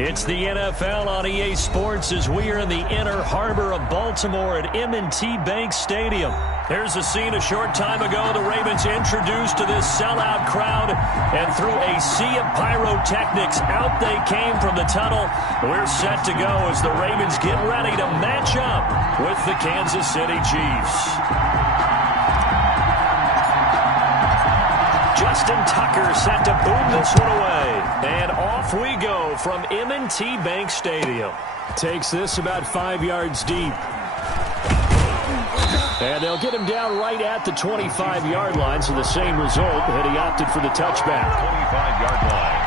It's the NFL on EA Sports as we are in the inner harbor of Baltimore at M&T Bank Stadium. Here's a scene a short time ago. The Ravens introduced to this sellout crowd, and through a sea of pyrotechnics, out they came from the tunnel. We're set to go as the Ravens get ready to match up with the Kansas City Chiefs. Justin Tucker set to boom this one away. And off we go from M&T Bank Stadium. Takes this about 5 yards deep. And they'll get him down right at the 25-yard line, so the same result, and he opted for the touchback. 25-yard line.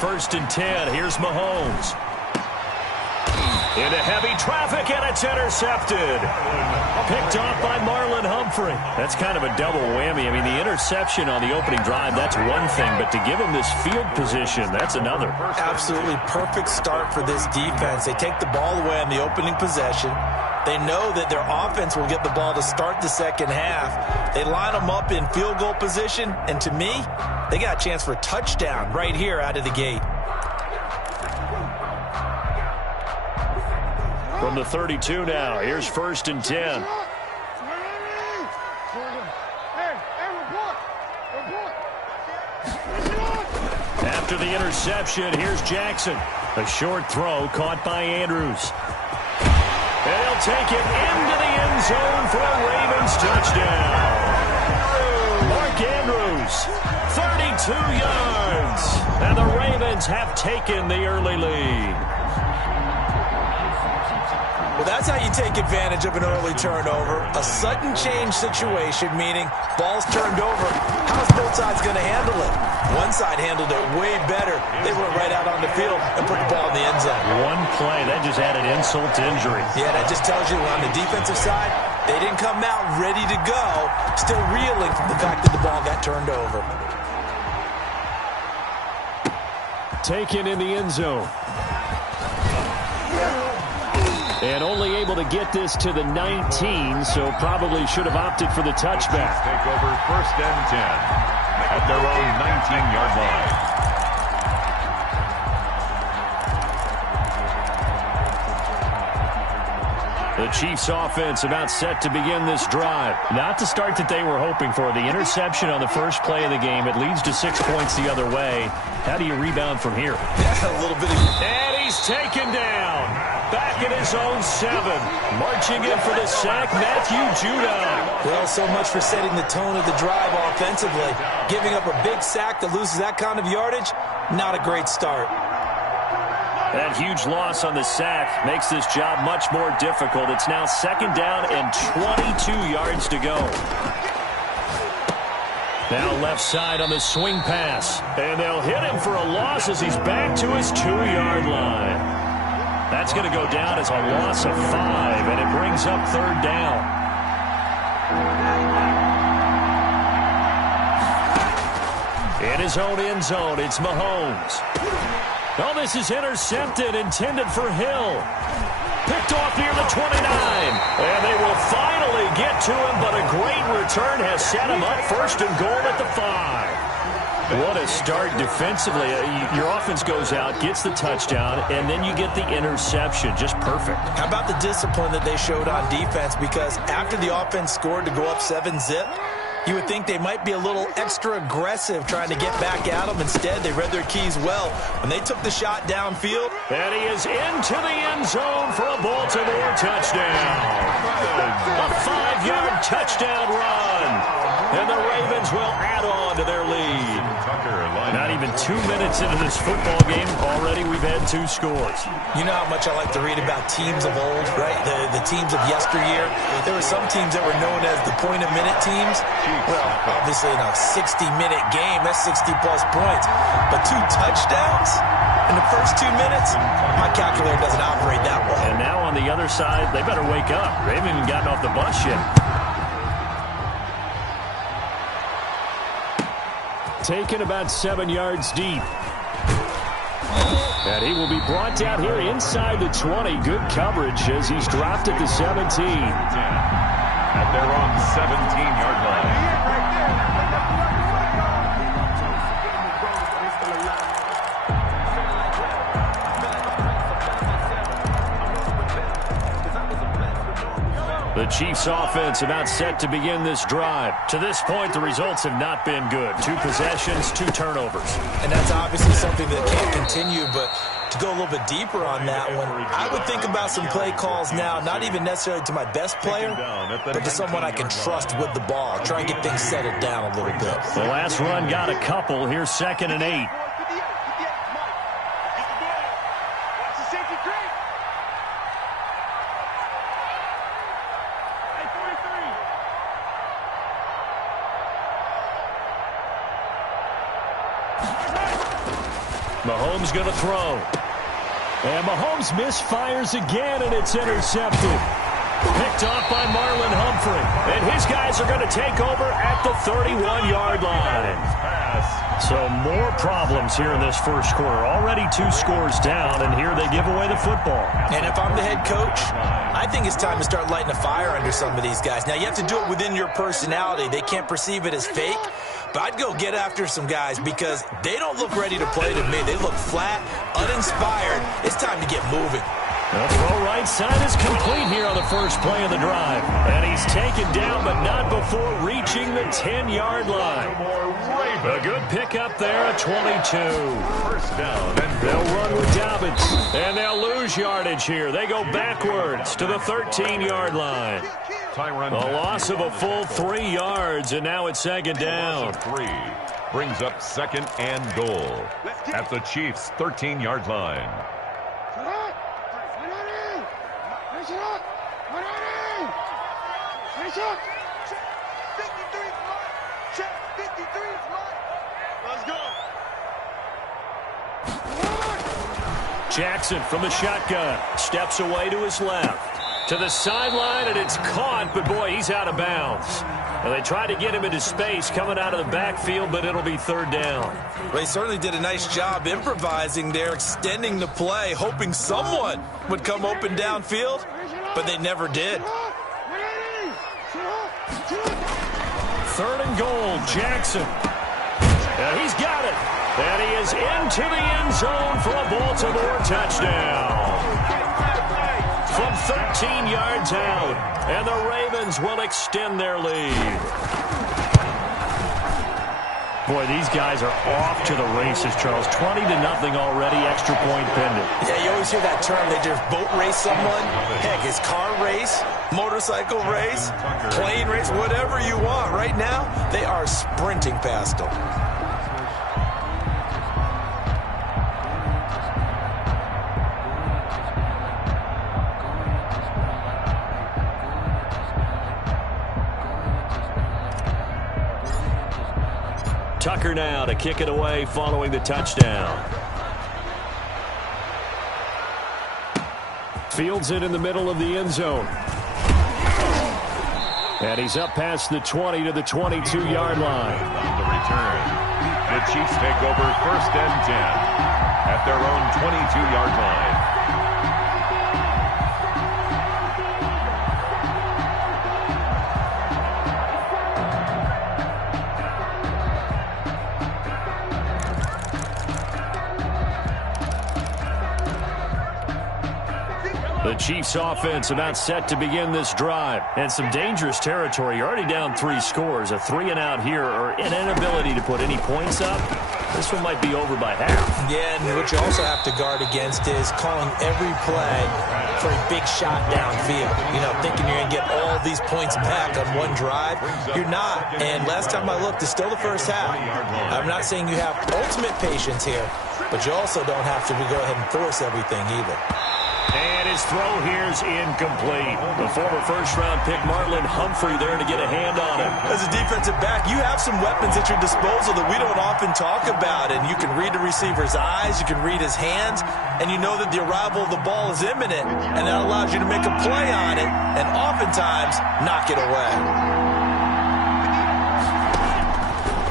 First and 10, here's Mahomes. Into heavy traffic, and it's intercepted. Picked off by Marlon Humphrey. That's kind of a double whammy. I mean, the interception on the opening drive, that's one thing, but to give him this field position, that's another. Absolutely perfect start for this defense. They take the ball away on the opening possession. They know that their offense will get the ball to start the second half. They line them up in field goal position, and to me, they got a chance for a touchdown right here out of the gate. From the 32 now, here's first and 10. After the interception, here's Jackson. A short throw caught by Andrews. And he'll take it into the end zone for a Ravens touchdown. Mark Andrews, 32 yards. And the Ravens have taken the early lead. Well, that's how you take advantage of an early turnover. A sudden change situation, meaning ball's turned over. How's both sides going to handle it? One side handled it way better. They went right out on the field and put the ball in the end zone. One play, that just added insult to injury. Yeah, that just tells you on the defensive side, they didn't come out ready to go, still reeling from the fact that the ball got turned over. Taken in the end zone. And only able to get this to the 19, so probably should have opted for the touchback. Take over first and 10 at their own 19-yard line. The Chiefs offense about set to begin this drive. Not the start that they were hoping for. The interception on the first play of the game. It leads to 6 points the other way. How do you rebound from here? Yeah, a little bit of... And he's taken down. Back at his own 7. Marching in for the sack, Matthew Judon. Well, so much for setting the tone of the drive offensively. Giving up a big sack that loses that kind of yardage, not a great start. That huge loss on the sack makes this job much more difficult. It's now second down and 22 yards to go. Now left side on the swing pass. And they'll hit him for a loss as he's back to his 2-yard line. That's going to go down as a loss of 5, and it brings up third down. In his own end zone, it's Mahomes. Oh, this is intercepted, intended for Hill. Picked off near the 29. And they will finally get to him, but a great return has set him up first and goal at the 5. What a start defensively. Your offense goes out, gets the touchdown, and then you get the interception. Just perfect. How about the discipline that they showed on defense? Because after the offense scored to go up 7-zip, you would think they might be a little extra aggressive trying to get back at them. Instead, they read their keys well when they took the shot downfield. And he is into the end zone for a Baltimore touchdown. A 5-yard touchdown run. And the Ravens will add on to their lead. Not even 2 minutes into this football game, already we've had 2 scores. You know how much I like to read about teams of old, right? The teams of yesteryear. There were some teams that were known as the point-a-minute teams. Well, obviously in a 60-minute game, that's 60-plus points. But 2 touchdowns in the first 2 minutes? My calculator doesn't operate that way. And now on the other side, they better wake up. They haven't even gotten off the bus yet. Taken about 7 yards deep. And he will be brought down here inside the 20. Good coverage as he's dropped at the 17. At their own 17-yard line. The Chiefs offense about set to begin this drive. To this point, the results have not been good. 2 possessions, 2 turnovers. And that's obviously something that can't continue, but to go a little bit deeper on that one, I would think about some play calls now, not even necessarily to my best player, but to someone I can trust with the ball. Try and get things settled down a little bit. The last run got a couple. Here's 2nd and 8. Mahomes going to throw. And Mahomes misfires again, and it's intercepted. Picked off by Marlon Humphrey. And his guys are going to take over at the 31-yard line. So more problems here in this first quarter. Already 2 scores down, and here they give away the football. And if I'm the head coach, I think it's time to start lighting a fire under some of these guys. Now, you have to do it within your personality. They can't perceive it as fake. But I'd go get after some guys because they don't look ready to play to me. They look flat, uninspired. It's time to get moving. The throw right side is complete here on the first play of the drive. And he's taken down, but not before reaching the 10-yard line. A good pickup there at 22. First down. And they'll run with Dobbins. And they'll lose yardage here. They go backwards to the 13-yard line. A loss of a full 3 yards, and now it's 2nd down. 3 brings up 2nd and goal at the Chiefs' 13-yard line. Jackson from the shotgun steps away to his left. To the sideline, and it's caught, but boy, he's out of bounds. And they try to get him into space coming out of the backfield, but it'll be 3rd down. Well, he certainly did a nice job improvising there, extending the play, hoping someone would come open downfield, but they never did. 3rd and goal, Jackson. And he's got it. And he is into the end zone for a Baltimore touchdown. From 13 yards out, and the Ravens will extend their lead. Boy, these guys are off to the races, Charles. 20-0 already, extra point pending. Yeah, you always hear that term. They just boat race someone. Heck, it's car race, motorcycle race, plane race, whatever you want. Right now, they are sprinting past them. Tucker now to kick it away following the touchdown. Fields it in the middle of the end zone. And he's up past the 20 to the 22-yard line. The return. The Chiefs take over 1st and 10 at their own 22-yard line. The Chiefs offense about set to begin this drive. And some dangerous territory. You're already down 3 scores. A 3 and out here, or an inability to put any points up. This one might be over by half. Yeah, and what you also have to guard against is calling every play for a big shot downfield. You know, thinking you're going to get all these points back on one drive. You're not. And last time I looked, it's still the first half. I'm not saying you have ultimate patience here, but you also don't have to go ahead and force everything either. And his throw here's incomplete. The former first-round pick Marlon Humphrey there to get a hand on him. As a defensive back, you have some weapons at your disposal that we don't often talk about. And you can read the receiver's eyes, you can read his hands, and you know that the arrival of the ball is imminent. And that allows you to make a play on it and oftentimes knock it away.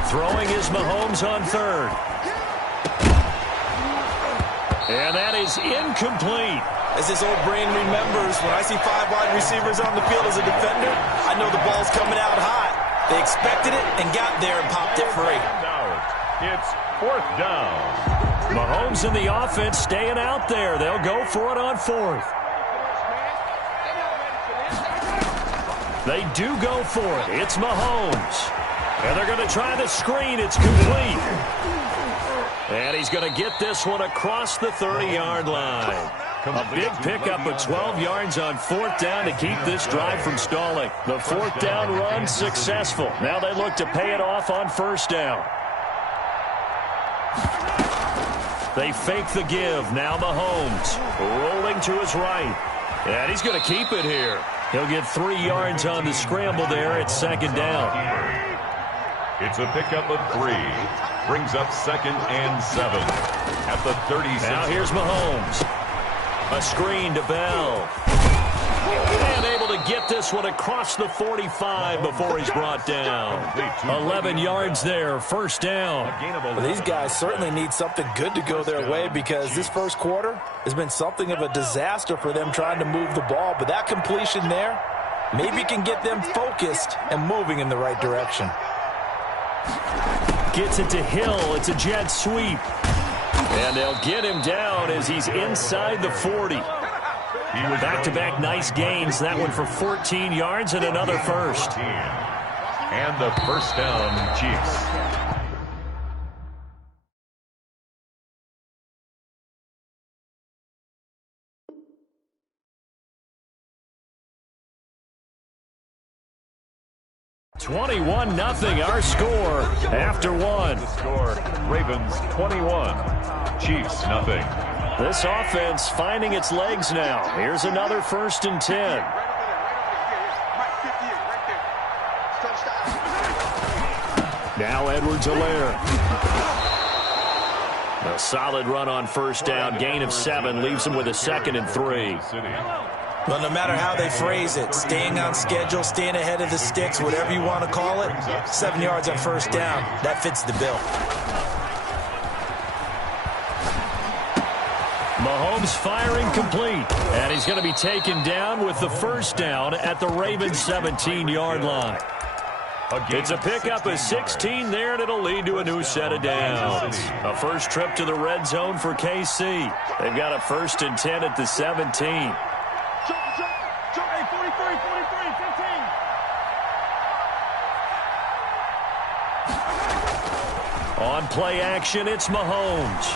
Throwing is Mahomes on third. And that is incomplete. As his old brain remembers, when I see 5 wide receivers on the field as a defender, I know the ball's coming out hot. They expected it and got there and popped it free. It's 4th down. Mahomes and the offense staying out there. They'll go for it on 4th. They do go for it. It's Mahomes. And they're going to try the screen. It's complete. And he's going to get this one across the 30-yard line. A big pickup of 12 yards on 4th down to keep this drive from stalling. The 4th down run successful. Now they look to pay it off on 1st down. They fake the give. Now Mahomes rolling to his right. And he's going to keep it here. He'll get 3 yards on the scramble there at 2nd down. It's a pickup of 3. Brings up 2nd and 7 at the 36. Now here's Mahomes. A screen to Bell. And able to get this one across the 45 before he's brought down. 11 yards there, 1st down. Well, these guys certainly need something good to go their way because this first quarter has been something of a disaster for them trying to move the ball. But that completion there maybe can get them focused and moving in the right direction. Gets it to Hill. It's a jet sweep. And they'll get him down as he's inside the 40. Back-to-back nice gains. That one for 14 yards and another first. And the 1st down, Chiefs. $21-0 our score after one. The score, Ravens 21, Chiefs nothing. This offense finding its legs now. Here's another 1st and 10. Now Edwards-Helaire. A solid run on 1st down. Gain of 7 leaves him with a 2nd and 3. Well, no matter how they phrase it, staying on schedule, staying ahead of the sticks, whatever you want to call it, 7 yards on 1st down, that fits the bill. Mahomes firing complete. And he's going to be taken down with the 1st down at the Ravens 17-yard line. It's a pickup of 16 there, and it'll lead to a new set of downs. A first trip to the red zone for KC. They've got a 1st and 10 at the 17. On play action, it's Mahomes.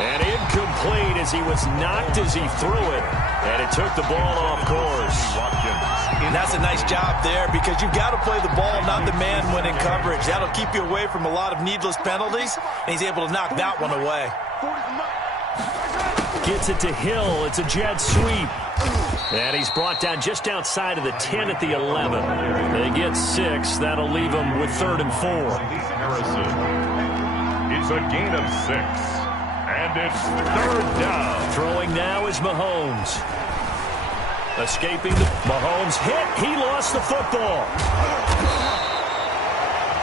And incomplete as he was knocked as he threw it. And it took the ball off course. And that's a nice job there because you've got to play the ball, not the man when in coverage. That'll keep you away from a lot of needless penalties, and he's able to knock that one away. Gets it to Hill. It's a jet sweep. And he's brought down just outside of the 10 at the 11. They get 6. That'll leave him with 3rd and 4. Harrison. It's a gain of 6. And it's 3rd down. Throwing now is Mahomes. Escaping. Mahomes hit. He lost the football.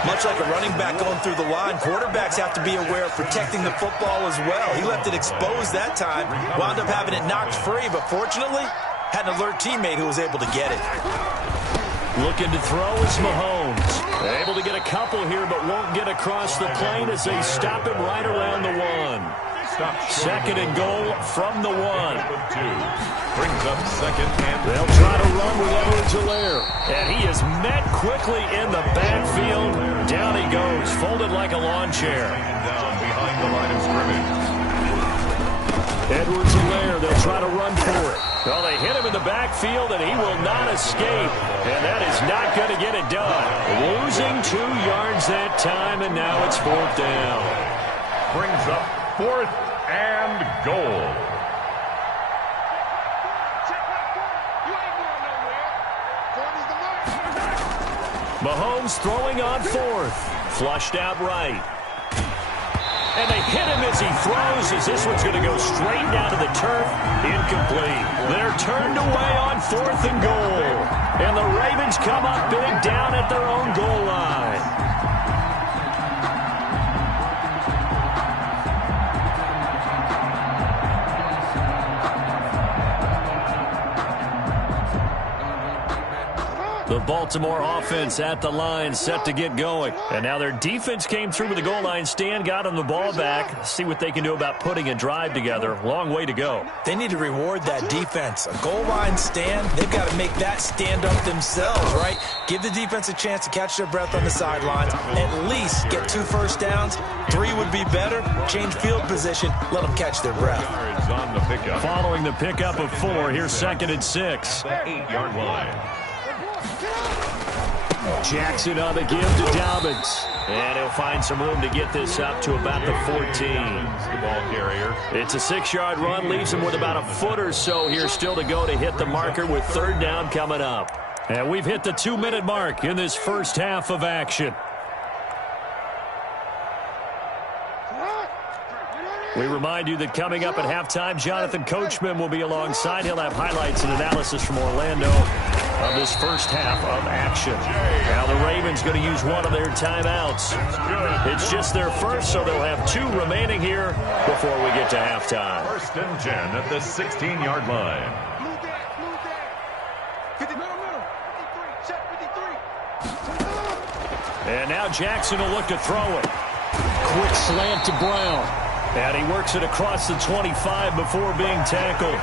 Much like a running back going through the line, quarterbacks have to be aware of protecting the football as well. He left it exposed that time, wound up having it knocked free, but fortunately, had an alert teammate who was able to get it. Looking to throw is Mahomes. Able to get a couple here, but won't get across the plane as they stop him right around the 1. 2nd and goal from the 1. Brings up 2nd and they'll try to run with Edwards-Helaire. And he is met quickly in the backfield. Down he goes, folded like a lawn chair. Down behind the line of scrimmage. Edwards-Helaire, they'll try to run for it. Well, they hit him in the backfield, and he will not escape. And that is not going to get it done. Losing 2 yards that time, and now it's 4th down. Brings up 4th and goal. Mahomes throwing on 4th. Flushed out right. and they hit him as he throws, as this one's going to go straight down to the turf. Incomplete. They're turned away on 4th and goal. And the Ravens come up big down at their own goal line. The Baltimore offense at the line, set to get going. And now their defense came through with the goal line stand, got them the ball back. See what they can do about putting a drive together. Long way to go. They need to reward that defense. A goal line stand, they've got to make that stand up themselves, right? Give the defense a chance to catch their breath on the sidelines. At least get 2 first downs. 3 would be better. Change field position. Let them catch their breath. On the pickup. Following the pickup of 4, here's 2nd and 6. 8-yard line. Jackson on the give to Dobbins. And he'll find some room to get this up to about the 14. The ball carrier. It's a 6-yard run, leaves him with about a foot or so here still to go to hit the marker with 3rd down coming up. And we've hit the 2-minute mark in this first half of action. We remind you that coming up at halftime, Jonathan Coachman will be alongside. He'll have highlights and analysis from Orlando of this first half of action. Now the Ravens going to use one of their timeouts. It's just their first, so they'll have 2 remaining here before we get to halftime. 1st and 10 at the 16-yard line. And now Jackson will look to throw it. Quick slant to Brown. And he works it across the 25 before being tackled.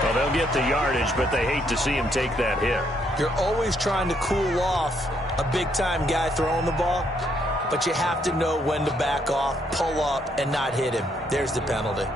Well, they'll get the yardage, but they hate to see him take that hit. You're always trying to cool off a big-time guy throwing the ball, but you have to know when to back off, pull up, and not hit him. There's the penalty.